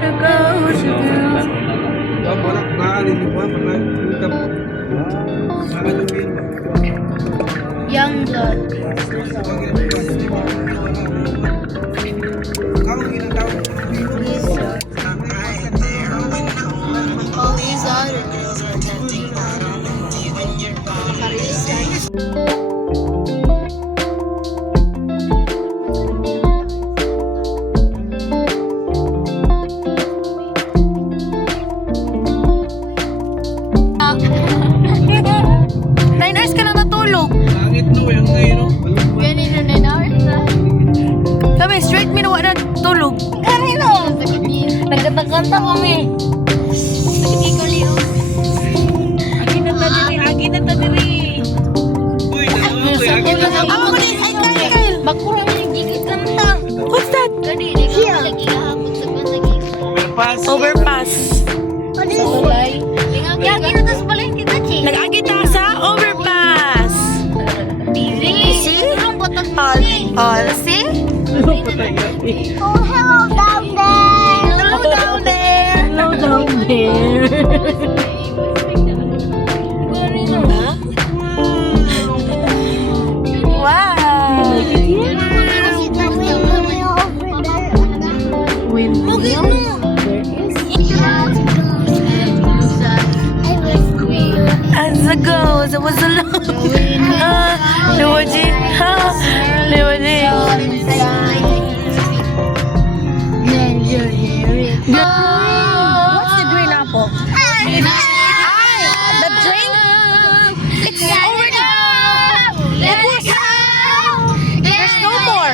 to go to do. Young blood. Nagkanta kami. Hindi ko liyo. Agi na ta diri. Uy, ako ko din. Ay, Kyle. Magkurang yung gigit kanta. What's that? Gani, lagi kahapon sa panagin. Overpass. Sa tulay. Agi na ta sa balay kita, Chi. Nag-agi ta sa overpass. See? All, see? Oh, hello down there. Hello down there. Hello down there. Wow. As it goes, it was alone. What's the green apple? The drink? It's over now. There's no more.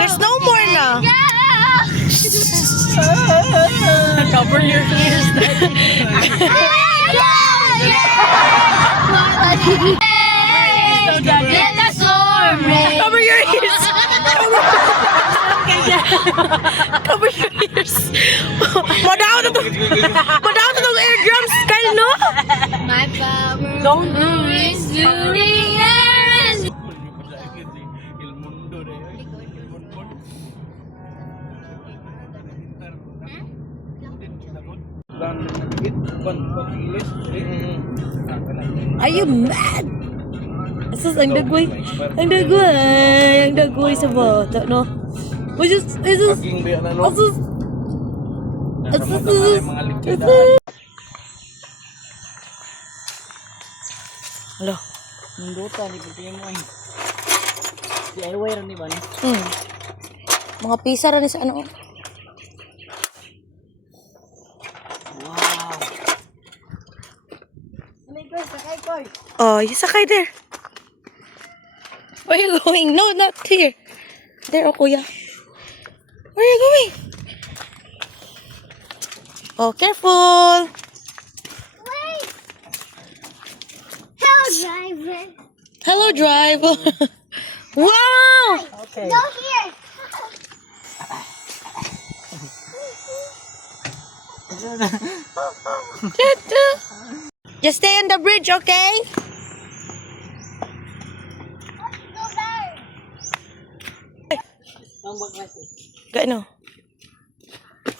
There's no more now. Cover your ears. Cover your ears. Cover your ears. Madaw na itong eardrums, Kyle, no? My power don't is doing errands. Are you mad? Asus, ang dagoy sa bata, no? Asus. Hello. Nindota ni pagtingin mo ay. DIY rin ni ba? Mga pisa rin sa ano. Wow. Oh, you sakay there. Where are you going? No, not here. There, oh, kuya. Where are you going? Oh, careful. Wait. Hello, driver. Hello, driver. Wow. Okay. Go here. Just stay on the bridge, okay? Go there. Gano?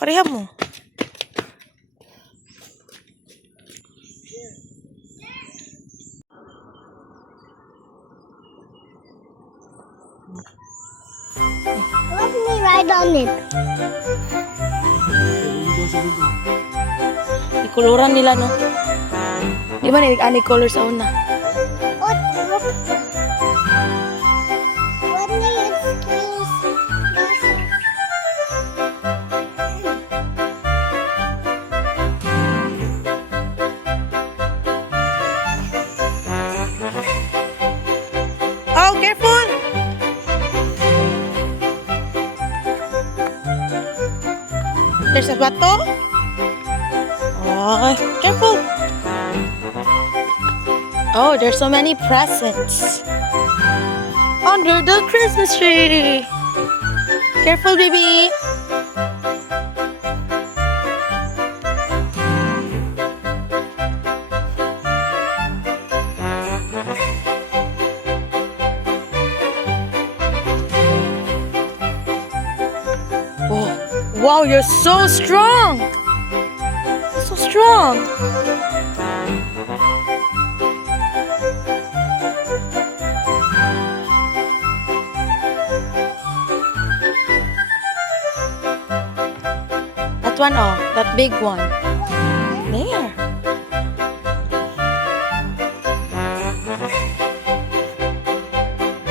Parehab mo. Let me ride on it. Ikuluran nila, no? Di ba nag-ani color sa una? Oh, careful! There's a bato. Oh, careful! Oh, there's so many presents under the Christmas tree. Careful, baby. Wow, you're so strong. So strong. That one, oh, that big one. There.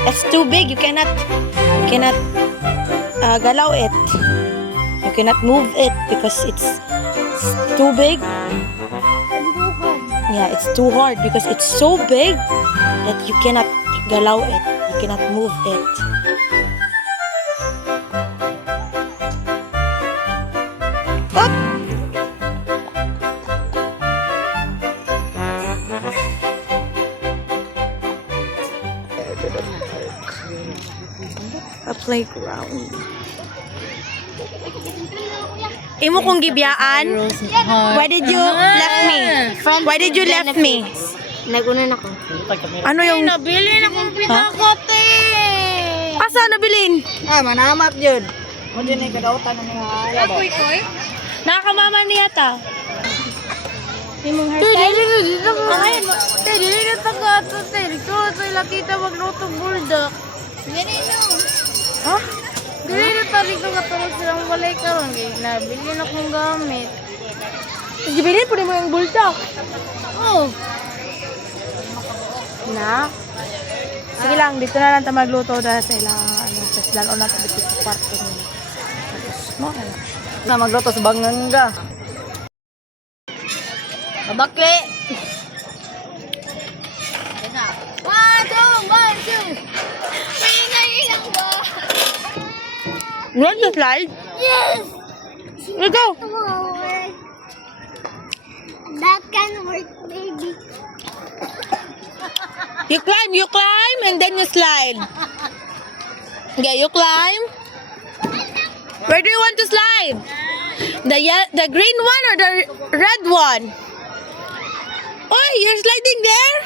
It's too big. You cannot galaw it. You cannot move it because it's too big. Yeah, it's too hard because it's so big that you cannot galaw it. You cannot move it. Up. A playground. Imo kong gibiyaan? Why did you left me? Why did you left me? Naguna na ko. Ano yung... Nabili na kong pinakot eh. Asa nabilin? Manamat yun. Mo din ay kadautan ng mga ala ba? Nakakamama niya ta. Imong hairstyle? Dili na tagato. Dito sa ilakita magluto bulldog. Ganito. Ha? Dili na tali ko katulog silang walay karon kay nabili na kong gamit. Gibilin po mo yung bulldog. Oh. Na? Sige lang, dito na lang tayo magluto dahil sa ilang sa lalo na tayo dito sa kwarto nila. Tapos, no? Na magluto sa banganga. Babakli. One, two. Pinay lang ba? You want to slide? Yes. Let's go! That can work, baby. You climb, and then you slide. Okay, you climb. Where do you want to slide? The green one or the red one? Oh, you're sliding there?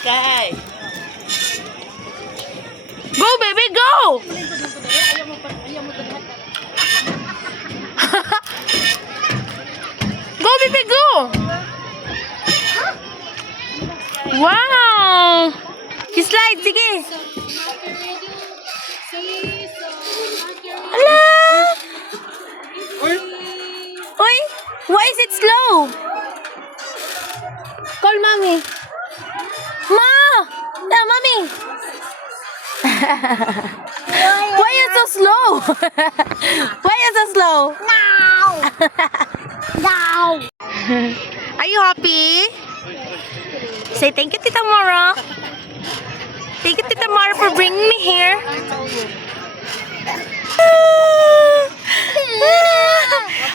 Sky. Go, baby, go! Go, baby, go! Wow! Slide, sige! Ala! Uy! Why is it slow? Call mommy. Ma! Yeah, mommy! Why are you so slow? Why are you so slow? Now. Now. Are you happy? Say thank you, Tita Mara. Thank you, Tita Mara, for bringing me here.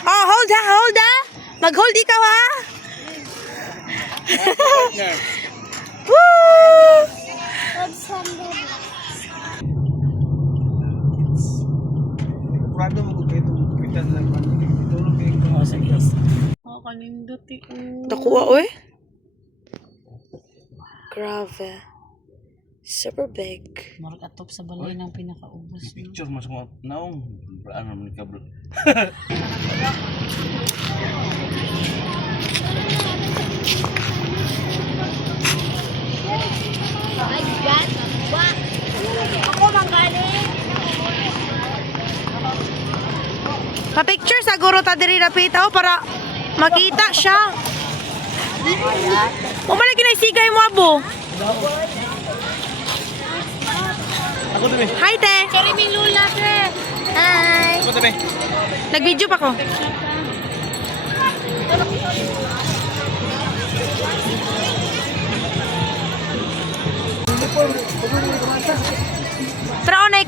Oh, hold ha. Mag-hold ikaw, ha? Woo! Prado mo kung ito kita sa tulog kayo ko sa gas. Nakuha, oy. Grabe. Super big. Marag atop sa balay ng pinakaubos. Picture mo sa naong ano man ka bro. Ako mang galing. Pa-picture siguro ta diri napita oh, para makita siya. Umala kinaisigay mo, abo. Ako tabi. Hi, te. Kariming lula, te. Hi. Ako tabi. Nag-video pa ko. Pero onay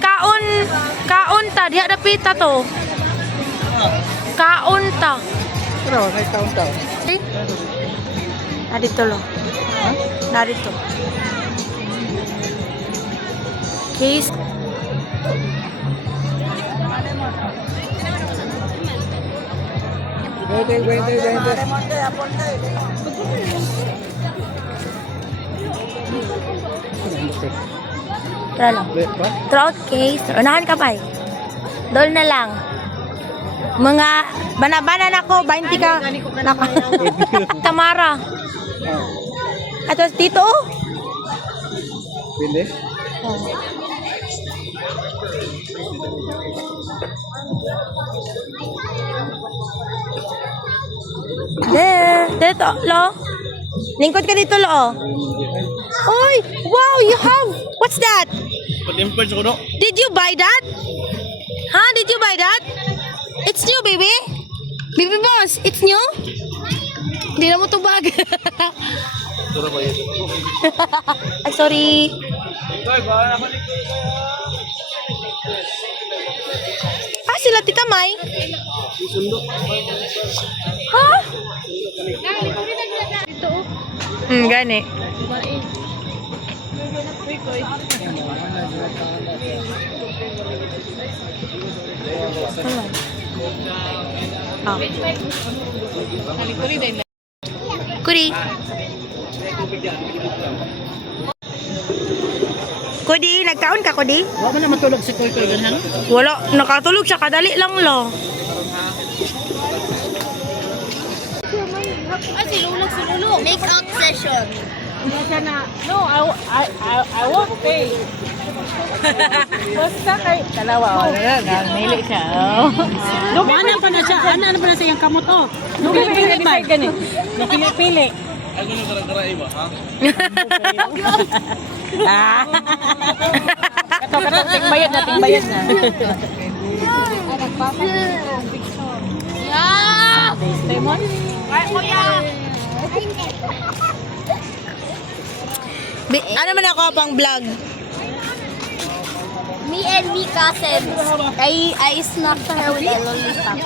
kaon ta diha dapita to. Kaon ta. Ano, may taon-taon. Narito lo. Narito. Case. Tara lang. Throat case. Unahan ka pa eh. Doon na lang. Mga banabanan ako, 20 ka. Tamara. At dito oh. Pili? Dito, lo. Lingkod ka dito, lo. Oy, wow, you have. What's that? Did you buy that? Huh? Did you buy that? It's new, baby. Baby boss, it's new? Hindi na mo tubag. Ay, sorry. Ah, sila Tita May. Ha? Gani. Kuri. Kudi, nagkaon ka, Kudi? Wala man na matulog si Koy Koy ganhan. Wala, nakatulog siya, kadali lang lo. Make-out session. No, I won't pay. Basta kay dalawa. Namili siya. Ano pa na siya? Ano pa na siya yung kamot oh? Pili ba? Pili. Ano na karay ba, ha? Kato, tingbayad na. Yeah! Lemon? Ay, kuya! Ano man ako pang vlog? Me and me cousins. I snapped her with a lollipop.